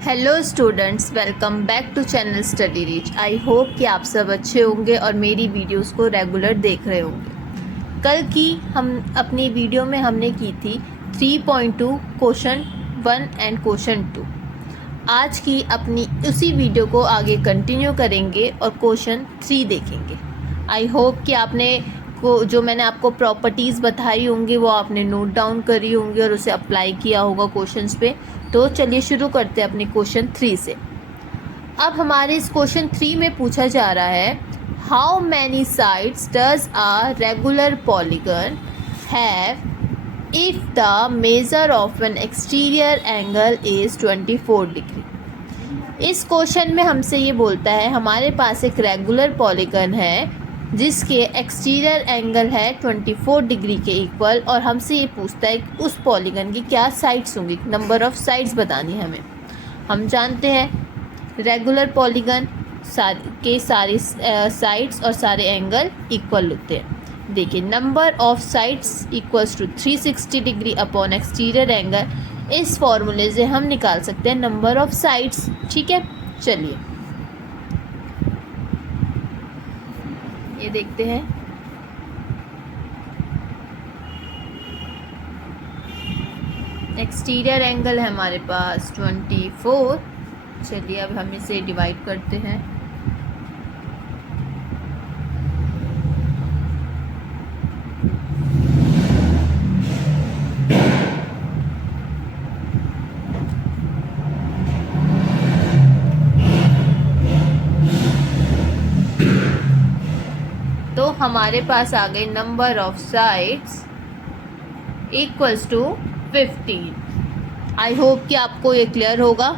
Hello students, welcome back to channel Study Reach. I hope कि आप सब अच्छे होंगे और मेरी वीडियोस को रेगुलर देख रहे होंगे। कल की हम अपनी वीडियो में हमने की थी 3.2 क्वेश्चन 1 एंड क्वेश्चन 2। आज की अपनी उसी वीडियो को आगे कंटिन्यू करेंगे और क्वेश्चन 3 देखेंगे। आई होप कि आपने को जो मैंने आपको प्रॉपर्टीज़ बताई होंगी वो आपने नोट डाउन करी होंगी और उसे अप्लाई किया होगा क्वेश्चंस पे। तो चलिए शुरू करते हैं अपने क्वेश्चन 3 से। अब हमारे इस क्वेश्चन 3 में पूछा जा रहा है, how many sides does a regular polygon have if the major of N exterior angle is 24 degree. इस क्वेश्चन में हमसे ये बोलता है हमारे पास एक रेगुलर पॉलीगन है जिसके एक्सटीरियर एंगल है 24 डिग्री के इक्वल, और हमसे ये पूछता है कि उस पॉलीगन की क्या साइड्स होंगी, नंबर ऑफ साइड्स बतानी है हमें। हम जानते हैं रेगुलर पॉलीगन के सारे साइड्स और सारे एंगल इक्वल होते हैं। देखिए, number of sides equals to 360 degree upon exterior angle. इस फॉर्मूले से हम निकाल सकते हैं नंबर ऑफ साइड्स। ठीक है, चलिए ये देखते हैं। एक्सटीरियर एंगल है हमारे पास 24। चलिए अब हम इसे डिवाइड करते हैं। तो हमारे पास आ गए number of sides equals to 15। I hope कि आपको ये क्लियर होगा।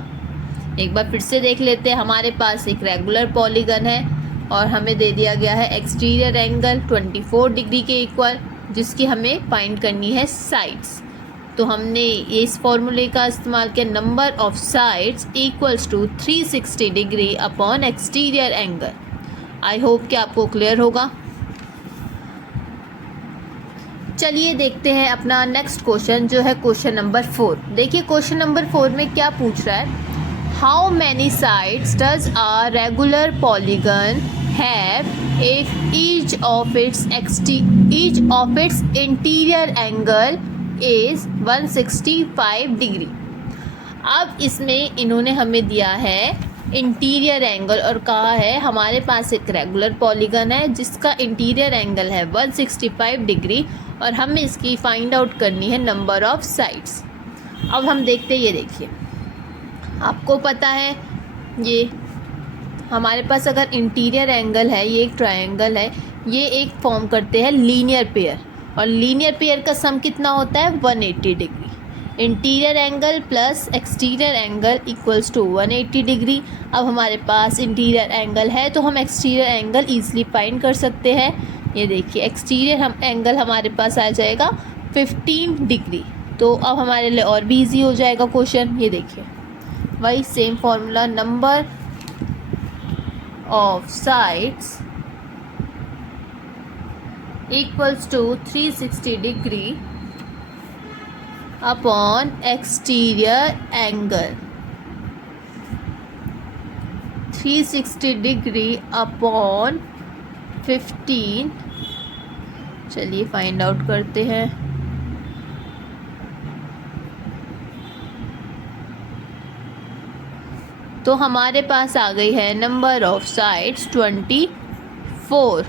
एक बार फिर से देख लेते हैं। हमारे पास एक रेगुलर पॉलीगन है और हमें दे दिया गया है एक्सटीरियर एंगल 24 डिग्री के इक्वल, जिसकी हमें फाइंड करनी है साइड्स। तो हमने इस फॉर्मूले का इस्तेमाल किया, number of sides equals to 360 degree upon exterior angle. I hope कि आपको क्लियर होगा। चलिए देखते हैं अपना नेक्स्ट क्वेश्चन जो है क्वेश्चन नंबर 4। देखिए क्वेश्चन नंबर 4 में क्या पूछ रहा है, how many sides does a regular polygon have if each of its interior angle is 165 degree. अब इसमें इन्होंने हमें दिया है इंटीरियर एंगल और कहा है हमारे पास एक रेगुलर पॉलीगन है जिसका इंटीरियर एंगल है 165 डिग्री और हमें इसकी फाइंड आउट करनी है नंबर ऑफ साइड्स। अब हम देखते हैं, ये देखिए आपको पता है ये हमारे पास अगर इंटीरियर एंगल है, ये एक ट्रायंगल है, ये एक फॉर्म करते हैं लीनियर पेयर, और लीनियर पेयर का सम कितना होता है 180 degree. Interior angle plus exterior angle equals to 180 degree. अब हमारे पास इंटीरियर एंगल है तो हम एक्सटीरियर एंगल ईजिली फाइंड कर सकते हैं। ये देखिए एक्सटीरियर एंगल हमारे पास आ जाएगा 15 डिग्री। तो अब हमारे लिए और भी इजी हो जाएगा क्वेश्चन। ये देखिए वही same formula, number of sides equals to 360 degree upon exterior angle. 360 degree upon 15। चलिए फाइंड आउट करते हैं। तो हमारे पास आ गई है नंबर ऑफ साइड्स 24।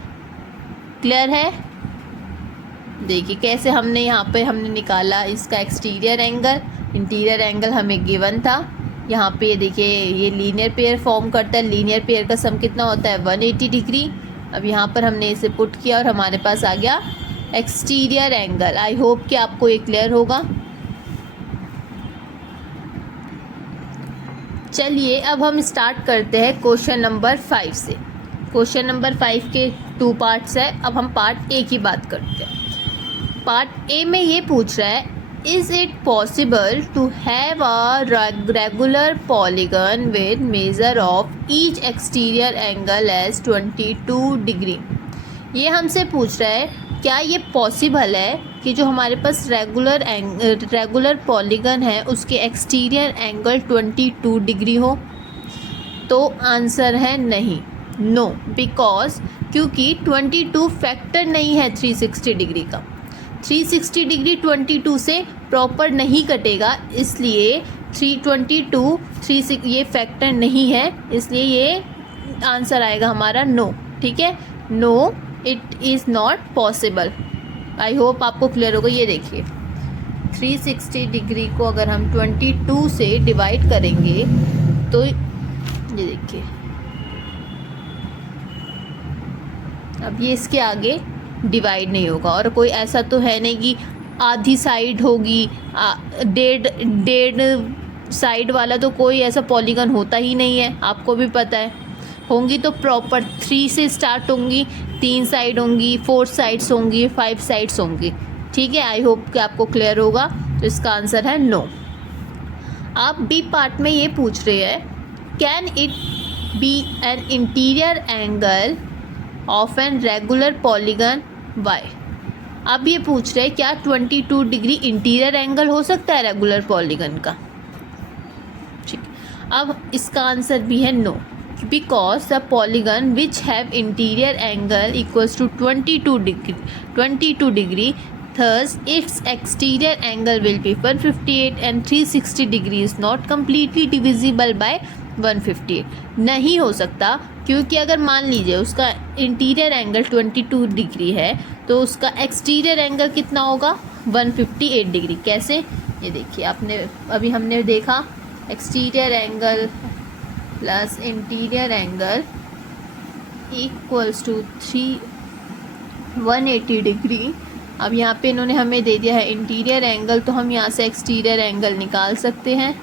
क्लियर है? देखिए कैसे हमने यहाँ पे निकाला इसका एक्सटीरियर एंगल। इंटीरियर एंगल हमें गिवन था। यहाँ पे ये देखिए ये लीनियर पेयर फॉर्म करता है। लीनियर पेयर का सम कितना होता है 180 डिग्री। अब यहाँ पर हमने इसे पुट किया और हमारे पास आ गया एक्सटीरियर एंगल। आई होप कि आपको ये क्लियर होगा। चलिए अब हम स्टार्ट करते हैं क्वेश्चन नंबर 5 से। क्वेश्चन नंबर 5 के 2 पार्ट्स है। अब हम पार्ट ए की बात करते हैं। पार्ट ए में ये पूछ रहा है, is it possible to have a regular polygon with measure of each exterior angle as 22 degree. ये हमसे पूछ रहा है क्या ये पॉसिबल है कि जो हमारे पास रेगुलर पॉलीगन है उसके एक्सटीरियर एंगल 22 डिग्री हो? तो आंसर है नहीं, नो, बिकॉज क्योंकि 22 फैक्टर नहीं है 360 डिग्री का। 360 डिग्री 22 से प्रॉपर नहीं कटेगा, इसलिए 322 ये फैक्टर नहीं है, इसलिए ये आंसर आएगा हमारा नो। ठीक है, no, it is not possible. I hope आपको क्लियर होगा। ये देखिए 360 डिग्री को अगर हम 22 से डिवाइड करेंगे तो ये देखिए अब ये इसके आगे डिवाइड नहीं होगा, और कोई ऐसा तो है नहीं कि आधी साइड होगी, डेढ़ साइड वाला तो कोई ऐसा पॉलीगन होता ही नहीं है, आपको भी पता है। होंगी तो प्रॉपर 3 से स्टार्ट होंगी, 3 साइड होंगी, 4 साइड्स होंगी, 5 साइड्स होंगी। ठीक है, आई होप कि आपको क्लियर होगा। तो इसका आंसर है नो। आप बी पार्ट में ये पूछ रहे हैं, can it be an interior angle of an regular polygon, why? अब ये पूछ रहे हैं क्या 22 डिग्री इंटीरियर एंगल हो सकता है रेगुलर पॉलीगन का? ठीक, अब इसका आंसर भी है no, because the polygon which have interior angle equals to 22 degree, thus its exterior angle will be 158 and 360 degree is not completely divisible by 158। नहीं हो सकता, क्योंकि अगर मान लीजिए उसका इंटीरियर एंगल 22 डिग्री है तो उसका एक्सटीरियर एंगल कितना होगा? 158 डिग्री। कैसे? ये देखिए, अभी हमने देखा exterior angle plus interior angle equals to 180 degree. अब यहाँ पे इन्होंने हमें दे दिया है इंटीरियर एंगल, तो हम यहाँ से एक्सटीरियर एंगल निकाल सकते हैं।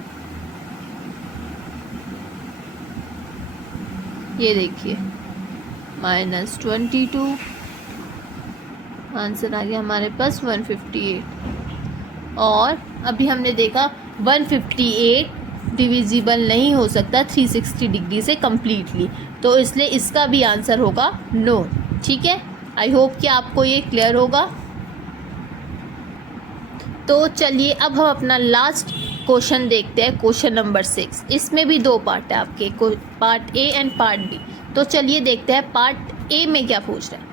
ये देखिए -22, आंसर आ गया हमारे पास 158। और अभी हमने देखा 158 डिविजिबल नहीं हो सकता 360 डिग्री से कम्प्लीटली, तो इसलिए इसका भी आंसर होगा नो। ठीक है, आई होप कि आपको ये क्लियर होगा। तो चलिए अब हम अपना लास्ट क्वेश्चन देखते हैं, क्वेश्चन नंबर 6। इसमें भी 2 पार्ट है आपके, part A and part B. तो चलिए देखते हैं पार्ट ए में क्या पूछ रहा है।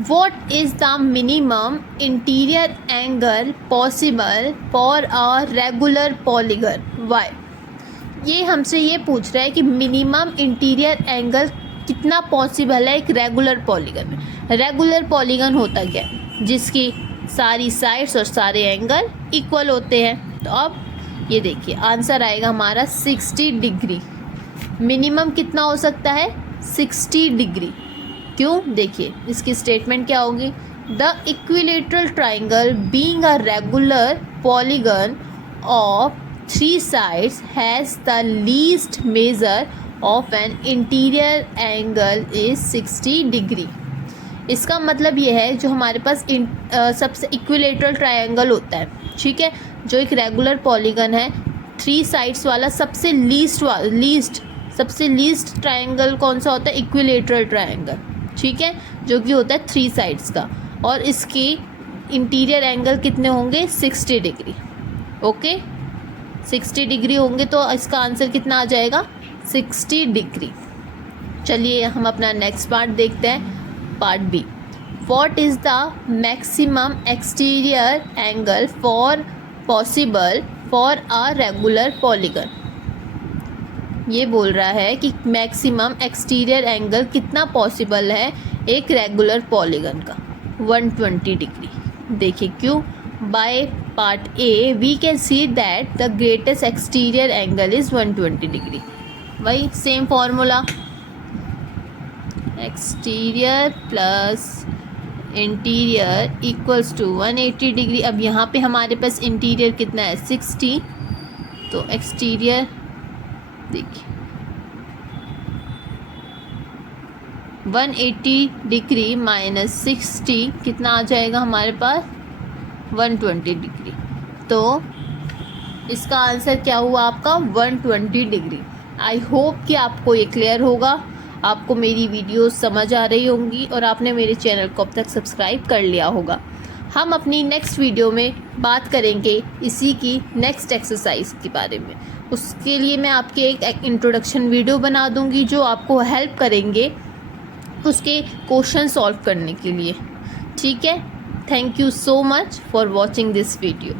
What is the minimum interior angle possible for a regular polygon, why? ये हमसे ये पूछ रहा है कि मिनिमम इंटीरियर एंगल कितना पॉसिबल है एक रेगुलर पॉलीगन में। रेगुलर पॉलीगन होता क्या है? जिसकी सारी साइड्स और सारे एंगल इक्वल होते हैं। तो अब ये देखिए आंसर आएगा हमारा 60 डिग्री। मिनिमम कितना हो सकता है? 60 डिग्री। क्यों? देखिए इसकी स्टेटमेंट क्या होगी, the equilateral triangle being a regular polygon of 3 sides has the least measure of an interior angle is 60 degree. इसका मतलब ये है जो हमारे पास सबसे इक्विलेटरल ट्रायंगल होता है, ठीक है, जो एक रेगुलर पॉलीगन है 3 साइड्स वाला, सबसे लीस्ट ट्रायंगल कौन सा होता है? इक्विलेटरल ट्रायंगल, ठीक है, जो कि होता है 3 साइड्स का, और इसकी इंटीरियर एंगल कितने होंगे? 60 डिग्री। ओके, 60 डिग्री होंगे तो इसका आंसर कितना आ जाएगा? 60 डिग्री। चलिए हम अपना नेक्स्ट पार्ट देखते हैं, part B. What is the maximum exterior angle possible for a regular polygon? ये बोल रहा है कि मैक्सिमम एक्सटीरियर एंगल कितना पॉसिबल है एक रेगुलर पॉलीगन का? 120 डिग्री। देखिए क्यों? By part A we can see that the greatest exterior angle is 120 degree. वही same formula, exterior plus interior equals to 180 degree. अब यहाँ पे हमारे पास इंटीरियर कितना है? 60, तो एक्सटीरियर देखिए 180 डिग्री माइनस 60 कितना आ जाएगा हमारे पास? 120 डिग्री। तो इसका आंसर क्या हुआ आपका? 120 डिग्री। आई होप कि आपको ये क्लियर होगा। आपको मेरी वीडियोस समझ आ रही होंगी और आपने मेरे चैनल को अब तक सब्सक्राइब कर लिया होगा। हम अपनी नेक्स्ट वीडियो में बात करेंगे इसी की नेक्स्ट एक्सरसाइज के बारे में। उसके लिए मैं आपके एक इंट्रोडक्शन वीडियो बना दूंगी जो आपको हेल्प करेंगे उसके क्वेश्चन सॉल्व करने के लिए। ठीक है, thank you so much for watching this video.